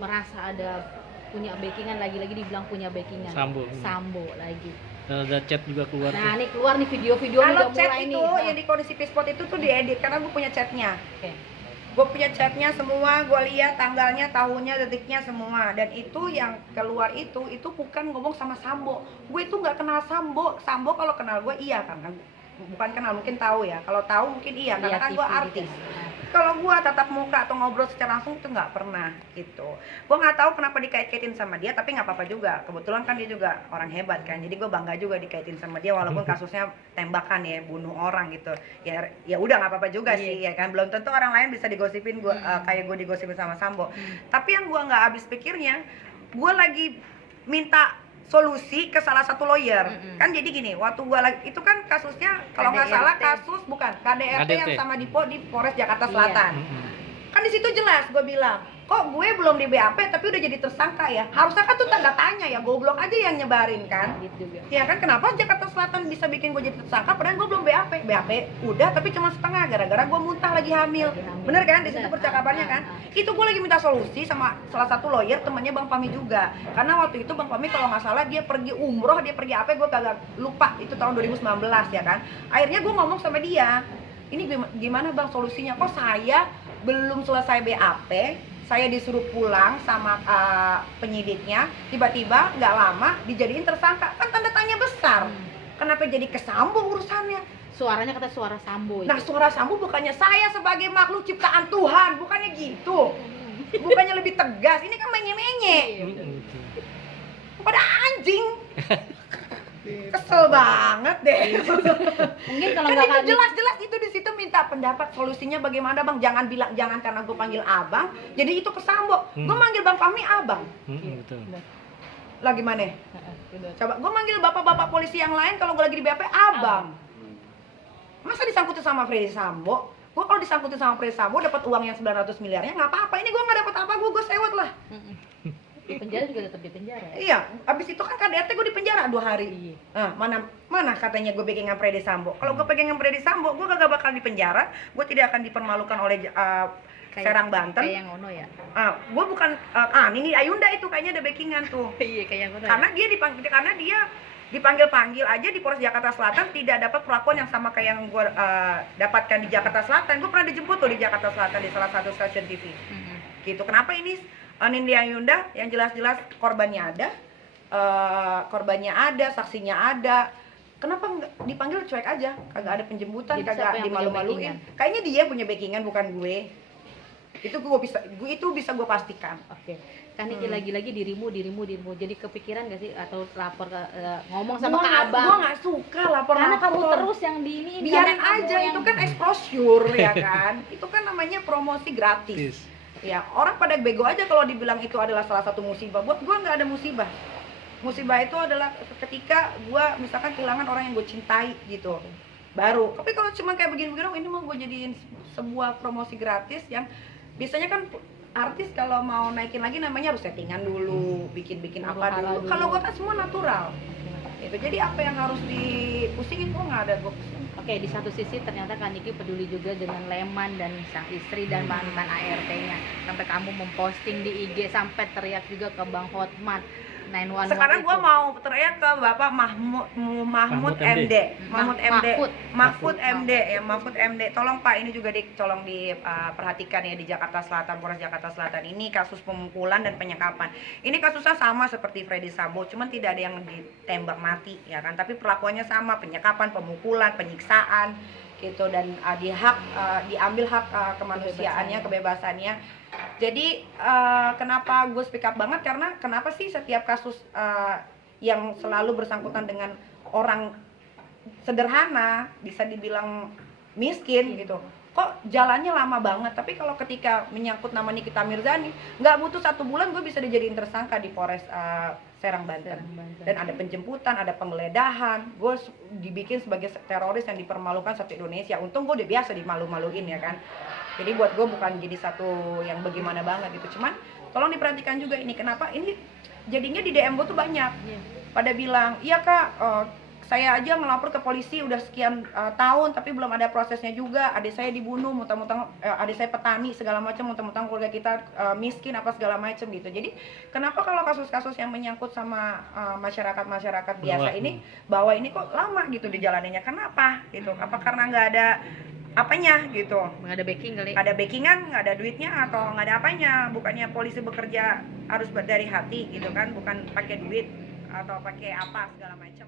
merasa ada punya backingan, lagi-lagi dibilang punya backingan. Sambo lagi. Dan ada chat juga keluar. Nah, ini keluar nih video-video nih Kalau udah chat mulai itu nih. yang di kondisi Peaceport itu tuh diedit karena gue punya chatnya. Oke. Gue punya chatnya semua, gue lihat tanggalnya, tahunnya, detiknya semua. Dan itu yang keluar itu bukan ngomong sama Sambo. Gue itu nggak kenal Sambo. Sambo kalau kenal gue iya kan, bukan kenal, mungkin tahu ya. Kalau tahu mungkin iya, karena kan gue artis. Gitu. Kalau gue tatap muka atau ngobrol secara langsung itu nggak pernah gitu. Gue nggak tahu kenapa dikait-kaitin sama dia, tapi nggak apa-apa juga. Kebetulan kan dia juga orang hebat kan, jadi gue bangga juga dikaitin sama dia walaupun kasusnya tembakan ya, bunuh orang gitu. Ya udah nggak apa-apa juga sih ya kan. Belum tentu orang lain bisa digosipin gue kayak gue digosipin sama Sambo. Tapi yang gue nggak habis pikirnya, gue lagi minta solusi ke salah satu lawyer. Kan jadi gini, waktu gua lagi itu kan kasusnya kalau nggak salah kasus bukan KDRT yang sama di Polres Jakarta Selatan. Kan di situ jelas gue bilang, kok gue belum di BAP tapi udah jadi tersangka ya? Harusnya kan tuh tanda tanya ya, goblok aja yang nyebarin kan. Gitu, ya kan, kenapa Jakarta Selatan bisa bikin gue jadi tersangka padahal gue belum BAP? BAP udah tapi cuma setengah gara-gara gue muntah lagi hamil. Bener kan? Di situ percakapannya kan. Itu gue lagi minta solusi sama salah satu lawyer temannya Bang Fahmi juga. Karena waktu itu Bang Fahmi kalau nggak salah dia pergi umroh, dia pergi apa gue kagak lupa, itu tahun 2019 ya kan. Akhirnya gue ngomong sama dia, ini gimana Bang solusinya? Kok saya belum selesai BAP, saya disuruh pulang sama penyidiknya, tiba-tiba nggak lama dijadiin tersangka, kan tanda tanya besar. Kenapa jadi ke Sambo urusannya? Suaranya kata suara Sambo itu. Nah suara Sambo bukannya saya sebagai makhluk ciptaan Tuhan, bukannya gitu. Bukannya lebih tegas, ini kan menye-menye. Pada anjing. Kesel banget deh. Mungkin kalau Kan nggak itu jelas-jelas itu di situ minta pendapat solusinya bagaimana Bang. Jangan bilang jangan karena gue panggil abang jadi itu ke Sambo. Gue manggil Bang Fahmi abang. Betul. Lah gimana? Coba gue manggil bapak-bapak polisi yang lain kalau gue lagi di BAP abang. Masa disangkutin sama Freddy Sambo? Gue kalau disangkutin sama Freddy Sambo dapat uang yang 900 miliarnya nggak apa-apa. Ini gue nggak dapat apa, gue sewot lah. di penjara juga tetap di penjara ya? Iya, abis itu kan KDRT gue di penjara 2 hari. Nah, mana katanya gue pegangan Freddy Sambo. Kalau gue pegangan Freddy Sambo, gue gak bakal di penjara. Gue tidak akan dipermalukan oleh Serang Banten. Kayak yang Ono ya? Gue bukan, ini Ayunda itu kayaknya ada backingan tuh. Iya, kayak yang Ono. Karena dia dipanggil-panggil aja di Polres Jakarta Selatan tidak dapat perlakuan yang sama kayak yang gue dapatkan di Jakarta Selatan. Gue pernah dijemput tuh di Jakarta Selatan di salah satu stasiun TV. Gitu. Kenapa ini Nindya Ayunda yang jelas-jelas korbannya ada, saksinya ada. Kenapa nggak dipanggil cuek aja? Kagak ada penjemputan, kagak dimalu-maluin. Kayaknya dia punya backingan bukan gue. Itu bisa gue pastikan. Oke. Kan ini lagi-lagi dirimu. Jadi kepikiran gak sih atau lapor ngomong sama Kak Abang? Gue nggak suka lapor. Karena kamu terus yang di ini. Biarin aja, itu kan exposure ya kan. Itu kan namanya promosi gratis. Ya, orang pada bego aja kalau dibilang itu adalah salah satu musibah. Buat gue nggak ada musibah. Musibah itu adalah ketika gue misalkan kehilangan orang yang gue cintai gitu. Baru. Tapi kalau cuma kayak begini-begini, ini mau gue jadiin sebuah promosi gratis yang biasanya kan artis kalau mau naikin lagi namanya harus settingan dulu, bikin apa dulu. Kalau gue kan semua natural. Itu jadi apa yang harus dipusingin, gue nggak ada gue pusing. Oke, di satu sisi ternyata Kak Niki peduli juga dengan Leman dan sang istri dan mantan ART-nya. Sampai kamu memposting di IG sampai teriak juga ke Bang Hotman 911. Sekarang gua mau teriak ke Bapak Mahfud MD. Tolong Pak, ini juga tolong diperhatikan ya di Jakarta Selatan, Polres Jakarta Selatan. Ini kasus pemukulan dan penyekapan. Ini kasusnya sama seperti Freddy Sambo, cuman tidak ada yang ditembak mati ya kan, tapi perlakuannya sama, penyekapan, pemukulan, penyiksaan gitu, dan diambil hak kemanusiaannya, kebebasannya. Jadi kenapa gue speak up banget, karena kenapa sih setiap kasus yang selalu bersangkutan dengan orang sederhana, bisa dibilang miskin gitu, kok jalannya lama banget. Tapi kalau ketika menyangkut nama Nikita Mirzani, nggak butuh 1 bulan gue bisa dijadiin tersangka di Polres Serang Banten. Dan ada penjemputan, ada penggeledahan, gue dibikin sebagai teroris yang dipermalukan satu Indonesia. Untung gue udah biasa dimalu-maluin ya kan. Jadi buat gue bukan jadi satu yang bagaimana banget gitu. Cuman tolong diperhatikan juga ini, kenapa ini jadinya di DM gue tuh banyak pada bilang, iya Kak, saya aja ngelapor ke polisi udah sekian tahun tapi belum ada prosesnya juga. Adik saya dibunuh, muntah-muntah adik saya petani segala macam, muntah-muntah keluarga kita miskin apa segala macam gitu. Jadi kenapa kalau kasus-kasus yang menyangkut sama masyarakat biasa ini bahwa ini kok lama gitu dijalaninya? Kenapa gitu? Apa karena nggak ada apanya gitu? Nggak ada backing kali. Ada backingan, nggak ada duitnya atau nggak ada apanya? Bukannya polisi bekerja harus dari hati gitu kan, bukan pakai duit atau pakai apa segala macam.